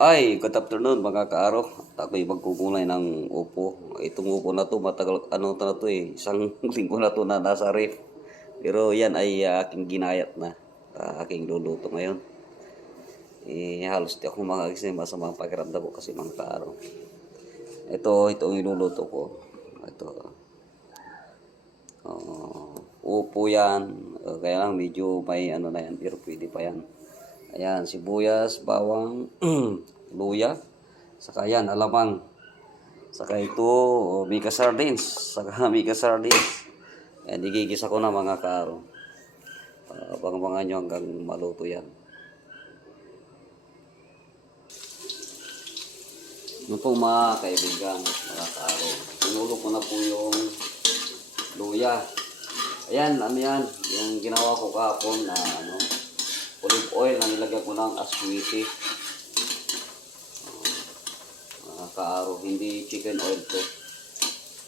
Ay, good afternoon mga kaaro. Ako'y magkukulay ng upo. Itong upo na to, matagal, ano na to eh, isang linggo na to na nasa ref. Pero yan ay aking ginayat na. Aking luluto ngayon. Halos di ako makagising, masamang pakiramdam ko kasi mga kaaro. Ito ang iluluto ko. Ito. Upo yan. Kaya lang medyo may ano na yan, pero pwede pa yan. Ayan, sibuyas, bawang, luya, saka yan, alamang. Saka ito, mica sardines. Saka mica sardines. Ayan, igigisa ko na mga karo. Abangan nyo hanggang maluto yan. Ano po mga kaibigan, mga karo. Sinulo ko na po yung luya. Ayan, ano yan, yung ginawa ko kahapon na olive oil na nilagyan ko ng aswiti. Kaaro, hindi chicken oil to.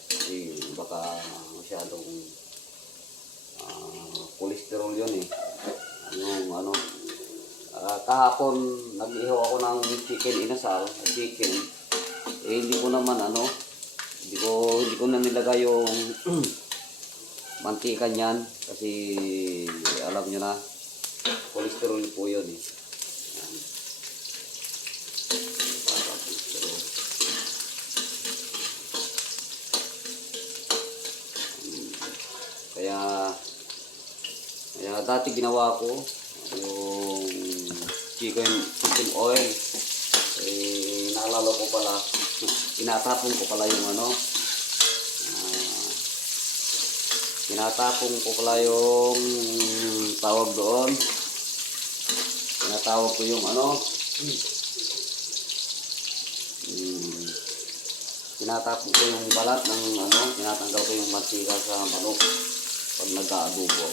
Kasi baka masyadong cholesterol yun eh. Kahapon nag-ihaw ako ng chicken inasal, chicken. Hindi ko naman hindi ko na nilagay yung mantika niyan kasi alam nyo na cholesterol po yun eh. Kaya dati ginawa ko yung chicken oil. Naalala ko pala, tinatapon ko pala yung tawag doon. Tinatawag ko yung tinatapon ko yung balat ng tinatanggal ko yung mantika sa manok pag nag-aadobo ako.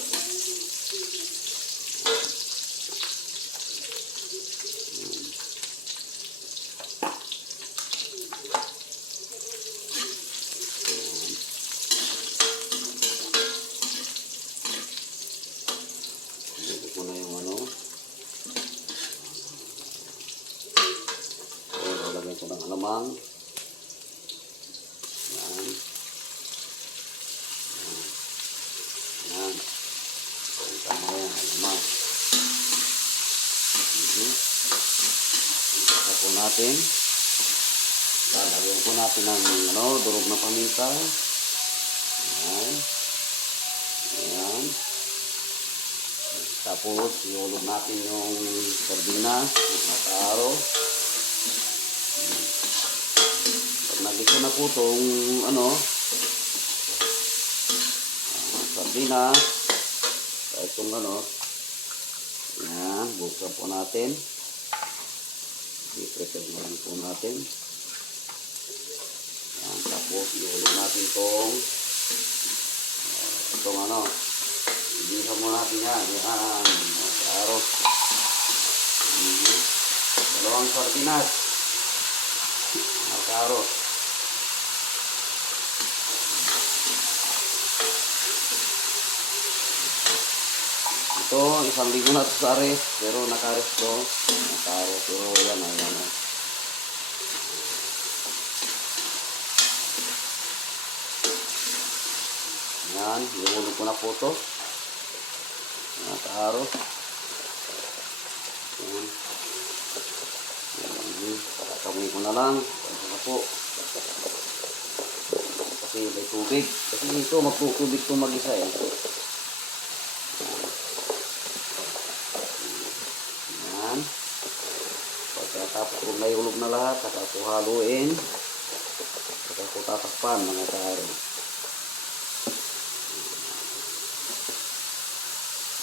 Ito na yung lalagay ko ng alamang. Yan. Tama yan, alamang. Ikasa po natin. Lalagyan po natin ng durog na paminta. Yan. Yan. Tapos, iulog natin yung sardinas, yung kaaro. Pag nagisa na po itong sardinas, itong yan, buksan po natin. I-prepare na lang po natin. Yan, tapos iulog natin itong ibigyan mo natin yan. Yan, kaaro. Dalawang sardinas. Kaaro. Ito, isang linggo na ito sa rest, pero naka-rest to. Kaaro, pero yan, Yan, iulog ko na po ito. Kaaro. Yan. Kakamoy ko na lang. Ano po. Kasi may tubig. Kasi ito, magtutubig itong mag-isa eh. Yan. Pagkatapos kung nahulog na lahat, saka ko haluin. Saka ko tatakpan mga kaaro.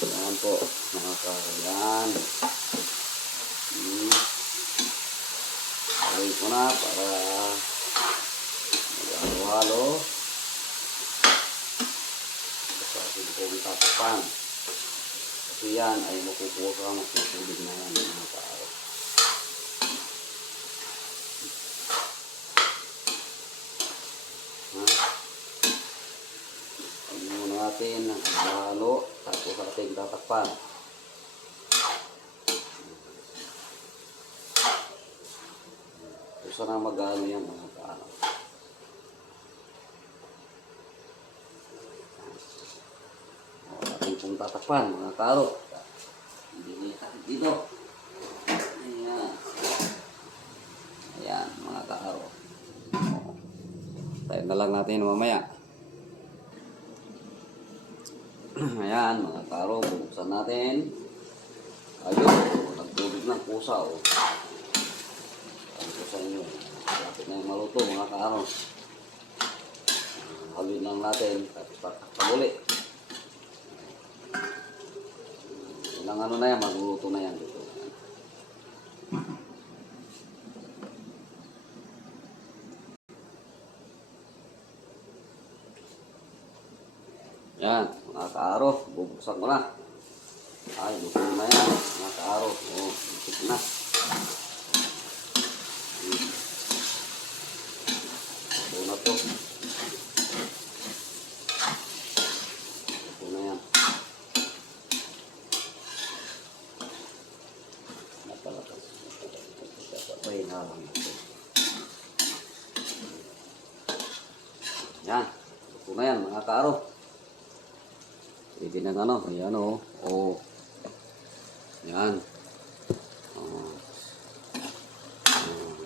Yan po, mga kaaro. Yan. Haluin ko na para mag-halo-halo. Sa atin ko ang tatakpan. Kasi yan ay makukuha ng tubig na yan mga kaaro. Pagin muna natin ang halo, tapos ating tatakpan. bubuksan na mag-ano yan mga kaano. Ating pong tatakpan mga kaaro. Hindi niya takip dito. Ayan. Ayan mga kaaro. Tayo na lang natin mamaya. Ayan mga kaaro, bubuksan natin. Ayun, nagtubig ng pusa o. Sabi ko sa inyo, lapit na yung maluto mga kaaro. Haluin lang natin, tapos tatakpan ulit. Ilang ano na yan, magluluto na yan dito. Yan, mga kaaro, bubuksan ko na. Ay, luto na yan, mga kaaro. O, luto na. Luto na to. Luto na yan. Napay na lang ito. Yan, luto na yan, mga kaaro. Pwede ng ano, ayan o. O. Yan.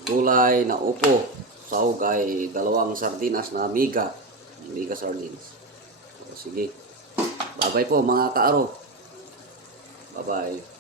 Gulay na upo. Sahog ay 2 sardinas na miga. Miga sardines. O, sige. Bye-bye po mga kaaro. Bye-bye.